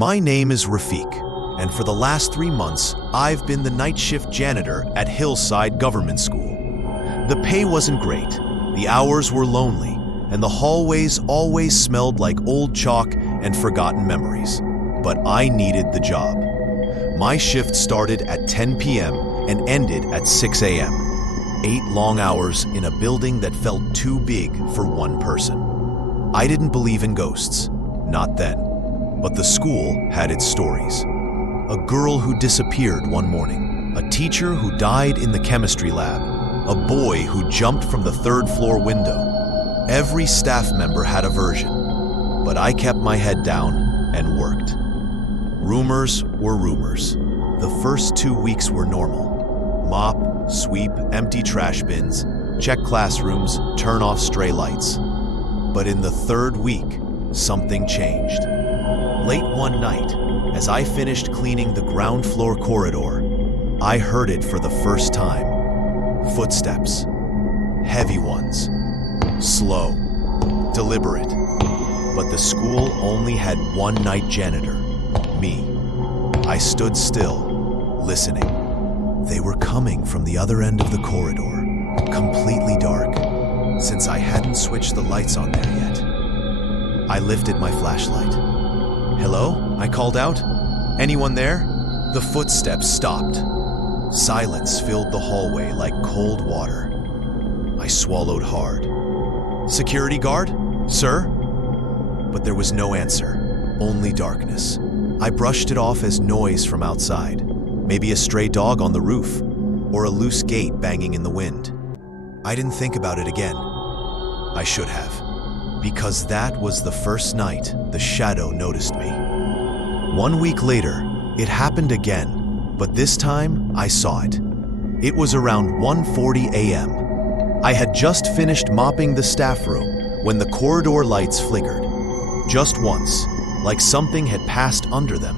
My name is Rafiq, and for the last 3 months, I've been the night shift janitor at Hillside Government School. The pay wasn't great, the hours were lonely, and the hallways always smelled like old chalk and forgotten memories. But I needed the job. My shift started at 10 p.m. and ended at 6 a.m. 8 long hours in a building that felt too big for one person. I didn't believe in ghosts, not then. But the school had its stories. A girl who disappeared one morning, a teacher who died in the chemistry lab, a boy who jumped from the 3rd floor window. Every staff member had a version, but I kept my head down and worked. Rumors were rumors. The first 2 weeks were normal. Mop, sweep, empty trash bins, check classrooms, turn off stray lights. But in the 3rd week, something changed. Late one night, as I finished cleaning the ground floor corridor, I heard it for the first time. Footsteps. Heavy ones. Slow. Deliberate. But the school only had one night janitor. Me. I stood still, listening. They were coming from the other end of the corridor, completely dark, since I hadn't switched the lights on there yet. I lifted my flashlight. "Hello?" I called out. "Anyone there?" The footsteps stopped. Silence filled the hallway like cold water. I swallowed hard. "Security guard? Sir?" But there was no answer, only darkness. I brushed it off as noise from outside, maybe a stray dog on the roof, or a loose gate banging in the wind. I didn't think about it again. I should have, because that was the first night the shadow noticed me. 1 week later, it happened again, but this time I saw it. It was around 1:40 a.m. I had just finished mopping the staff room when the corridor lights flickered. Just once, like something had passed under them.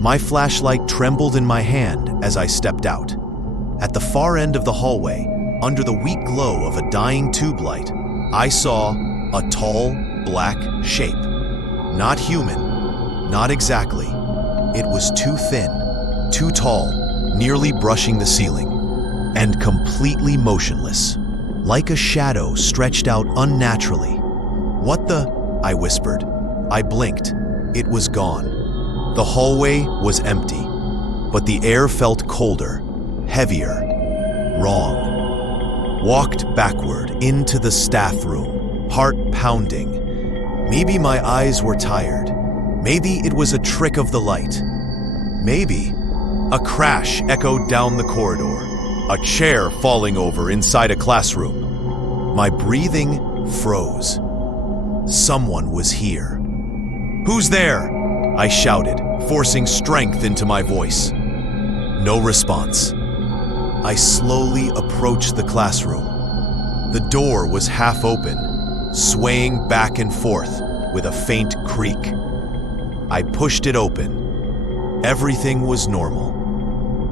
My flashlight trembled in my hand as I stepped out. At the far end of the hallway, under the weak glow of a dying tube light, I saw a tall, black shape. Not human, not exactly. It was too thin, too tall, nearly brushing the ceiling, and completely motionless, like a shadow stretched out unnaturally. "What the?" I whispered. I blinked. It was gone. The hallway was empty, but the air felt colder, heavier, wrong. Walked backward into the staff room, heart pounding. Maybe my eyes were tired. Maybe it was a trick of the light. Maybe. A crash echoed down the corridor, a chair falling over inside a classroom. My breathing froze. Someone was here. "Who's there?" I shouted, forcing strength into my voice. No response. I slowly approached the classroom. The door was half open, swaying back and forth with a faint creak. I pushed it open. Everything was normal.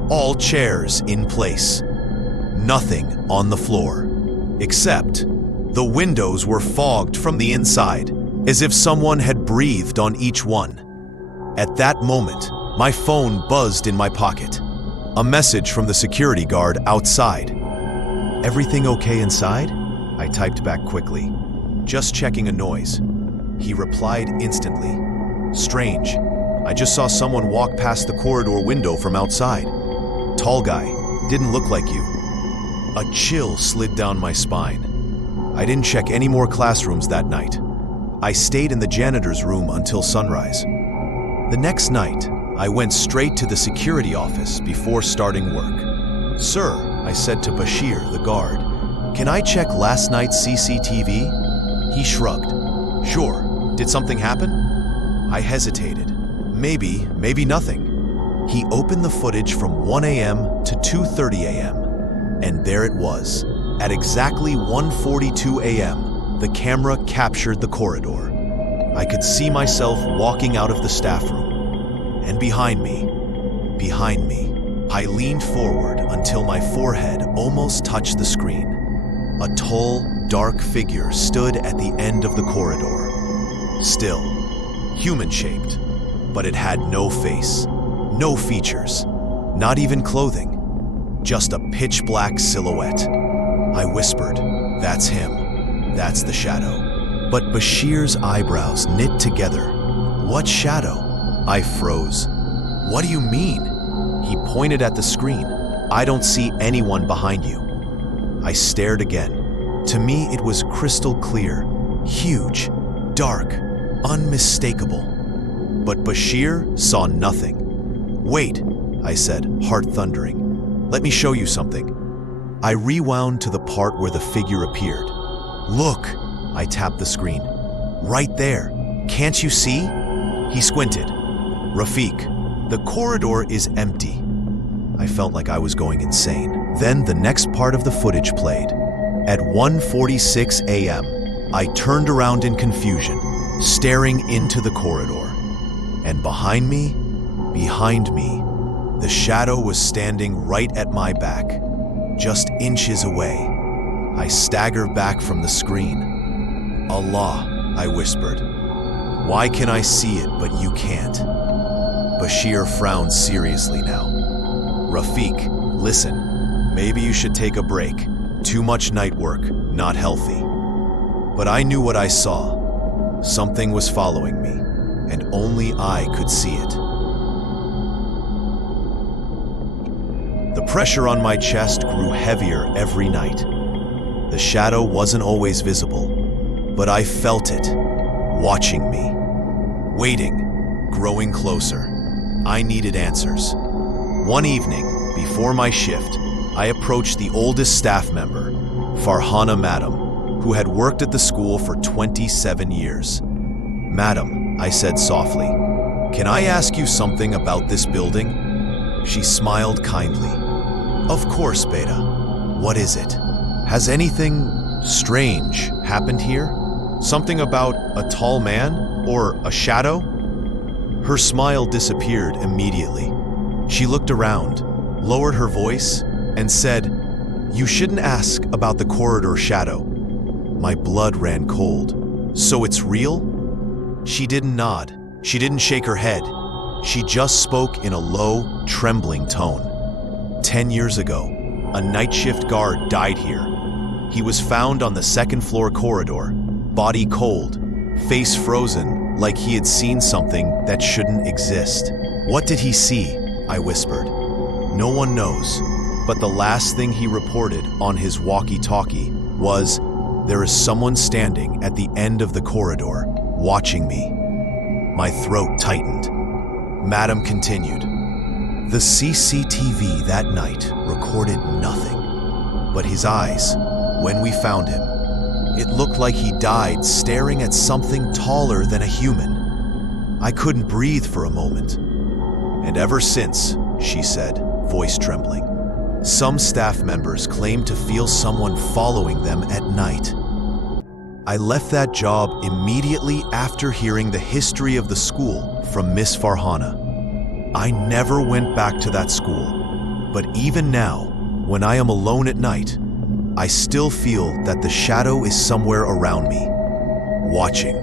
All chairs in place. Nothing on the floor. Except the windows were fogged from the inside, as if someone had breathed on each one. At that moment, my phone buzzed in my pocket. A message from the security guard outside. "Everything okay inside?" I typed back quickly. "Just checking a noise." He replied instantly. "Strange. I just saw someone walk past the corridor window from outside. Tall guy. Didn't look like you." A chill slid down my spine. I didn't check any more classrooms that night. I stayed in the janitor's room until sunrise. The next night, I went straight to the security office before starting work. "Sir," I said to Bashir, the guard, "can I check last night's CCTV?" He shrugged. "Sure. Did something happen?" I hesitated. Maybe nothing." He opened the footage from 1 a.m. to 2:30 a.m., and there it was. At exactly 1:42 a.m., the camera captured the corridor. I could see myself walking out of the staff room. And behind me, I leaned forward until my forehead almost touched the screen. A tall, dark figure stood at the end of the corridor. Still, human-shaped, but it had no face, no features, not even clothing, just a pitch-black silhouette. I whispered, "That's him. That's the shadow." But Bashir's eyebrows knit together. "What shadow?" I froze. "What do you mean?" He pointed at the screen. "I don't see anyone behind you." I stared again. To me, it was crystal clear, huge, dark, unmistakable. But Bashir saw nothing. "Wait," I said, heart thundering. "Let me show you something." I rewound to the part where the figure appeared. "Look," I tapped the screen. "Right there. Can't you see?" He squinted. "Rafiq, the corridor is empty." I felt like I was going insane. Then the next part of the footage played. At 1:46 a.m., I turned around in confusion, staring into the corridor. And behind me, the shadow was standing right at my back, just inches away. I staggered back from the screen. "Allah," I whispered. "Why can I see it, but you can't?" Bashir frowned seriously now. "Rafiq, listen, maybe you should take a break. Too much night work, not healthy." But I knew what I saw. Something was following me, and only I could see it. The pressure on my chest grew heavier every night. The shadow wasn't always visible, but I felt it, watching me, waiting, growing closer. I needed answers. One evening, before my shift, I approached the oldest staff member, Farhana Madam, who had worked at the school for 27 years. "Madam," I said softly, "can I ask you something about this building?" She smiled kindly. "Of course, Beta. What is it? Has anything strange happened here? Something about a tall man or a shadow?" Her smile disappeared immediately. She looked around, lowered her voice, and said, "You shouldn't ask about the corridor shadow." My blood ran cold. "So it's real?" She didn't nod. She didn't shake her head. She just spoke in a low, trembling tone. 10 years ago, a night shift guard died here. He was found on the second-floor corridor, body cold, face frozen, like he had seen something that shouldn't exist. "What did he see?" I whispered. "No one knows, but the last thing he reported on his walkie-talkie was, 'There is someone standing at the end of the corridor, watching me.'" My throat tightened. Madam continued. "The CCTV that night recorded nothing. But his eyes, when we found him, it looked like he died staring at something taller than a human. I couldn't breathe for a moment. And ever since," she said, voice trembling, "some staff members claim to feel someone following them at night." I left that job immediately after hearing the history of the school from Miss Farhana. I never went back to that school, but even now, when I am alone at night, I still feel that the shadow is somewhere around me, watching.